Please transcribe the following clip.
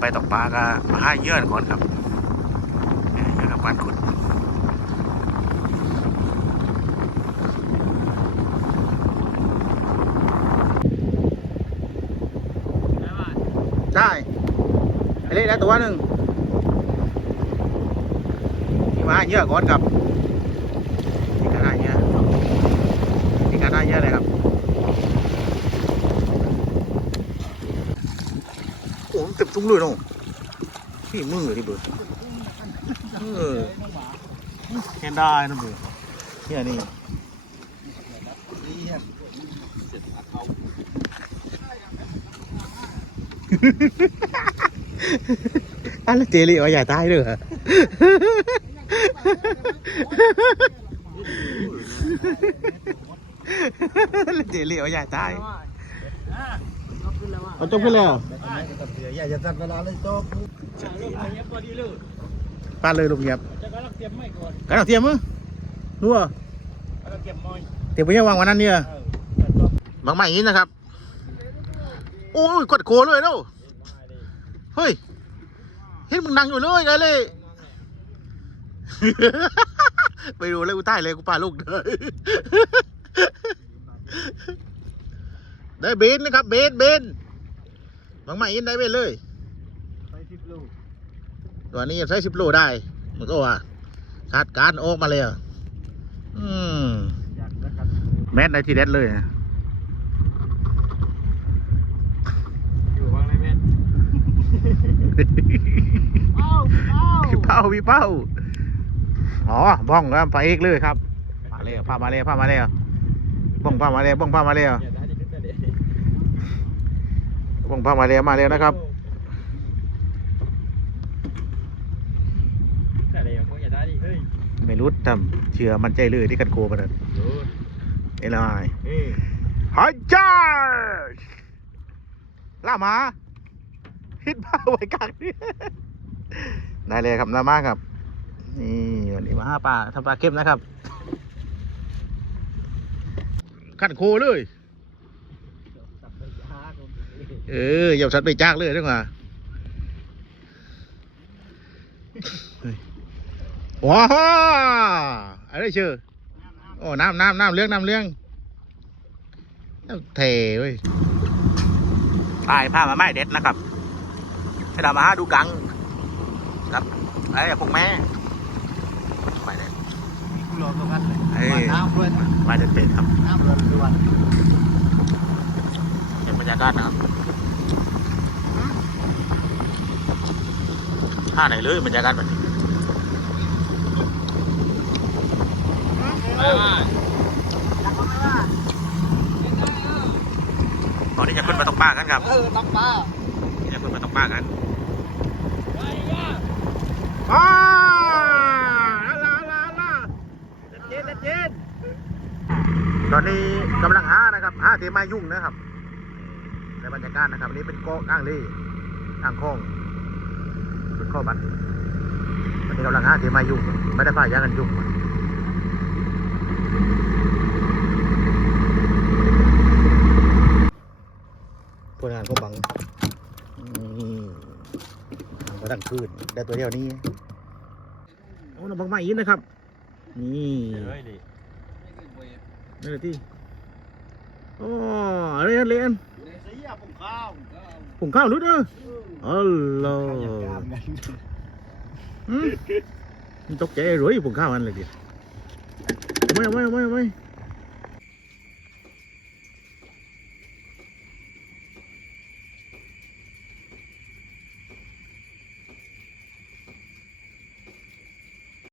ไปตกปลาจะมาให้เยื่อนก่อนครับเยื่อกับการขุดใช่ไอ้เล็กได้ตัวหนึ่งนี่มาให้เยื่อก่อนครับนี่ก็ได้เยอะนี่ก็ได้เยอะเลยครับ โอ้ เต็มทุ่งเลยเนาะพี่มือดิเบิร์ดเออเห็นได้นะเบิร์ดเนี่ยนี่อันละเจลี่เอาอย่าตายเลยเหรอแล้วเจลี่เอาอย่าตาย เอาจบขึ้นแล้วอย่าจะตัดเวลาเลยโต๊ะปาดเลยลูกเหยียบจะกำลังเตรียมไม่ก่อนกระดาษเทียมมั้ยนัวกเตรียมมอยเตรียมไปยังวางวันนั้นเนี่ยบางใหม่นี้นะครับ โอ้ยกดโคเลยแล้วเฮ้ย เห็นมึงนั่งอยู่เลยไงเลยไปดูเลยกูใต้เลยกูปาลูกเลย ได้เบนนะครับ เบนเบนบางใหม่ยินได้เบนเลยไปสิบลูกตัวนี้ใช้สิบโลได้มันก็ว่าคาดการณ์ออกมาเลยอะอืมอยากจะกัดแมสได้ทีเด็ดเลยนะอยู่บ้างไหมแม่เอ้าเอ้าพี่เป้าพี่เป้าอ๋อบ้องก็ไปอีกเลยครับ มาเลยพามาเลยพามาเลยบ้องพามาเลยบ้องพามาเลย อย่าได้ดิขึ้นแต่เด็ก บ้องพามาเลยมาเลยนะครับแต่เด็กคงอย่าได้ดิเฮ้ยไม่รู้ทำเชื่อมันใจเลยที่กันโกมันนนดูไอ้ลายเฮ้ยฮัจจ้าล่ามาฮิตบ้าไว้กลางนี่ได้เลยครับล่ามาครับ นี่วันนี้มาหาปลาทำปลาเค็มนะครับ ขั้นโคเลยตัดไปยากลงไปเลยเอออย่าสัตว์ไปจากเลยดีกว่าเฮ้ยว้าวอะไรเชื่อโอ้น้ำน้ำน้ำเลี้ยงน้ำเลี้ยงน้ำเทเว้ยตายผ้ามาไม่เด็ดนะครับให้เรามาหาดูกังครับไอ้พวกแม่ไปเลยกูรอตรงนั้นเลยเอ้ยน้ำด้วยไปเด็ดเป็ดครับน้ำเรือด่วนเห็นบรรยากาศนะครับท่าไหนเลยบรรยากาศแบบนี้ไปมาตอนนี้จะขึ้นมาตกปลากันครับเออน้ำปลาจะขึ้นมาตกปลากันไปย่าอ้าลาลาลาเย็นเย็นตอนนี้กำลังหานะครับหาเทมายุ่งนะครับ ในบรรยากาศนะครับอันนี้เป็นเกาะอ่างเล่อ่างคลองเป็นข้อบัตรตอนนี้กำลังหาเทมายุ่งไม่ได้พายากันยุ่งผลงานก็บังนี่ทางก็ดังคืนได้ตัวเดียวนี้โอ้เราบังใหม่ยินนะครับ นี่เฮ้ยดินี่เลยที่โอ้อะไรอันเลียน เสียผมข้าวผงข้าวรุดเอออ๋อเหรออืมมันตกใจรวยผงข้าวอันเลยดิไม่ไม่ไม่ไม่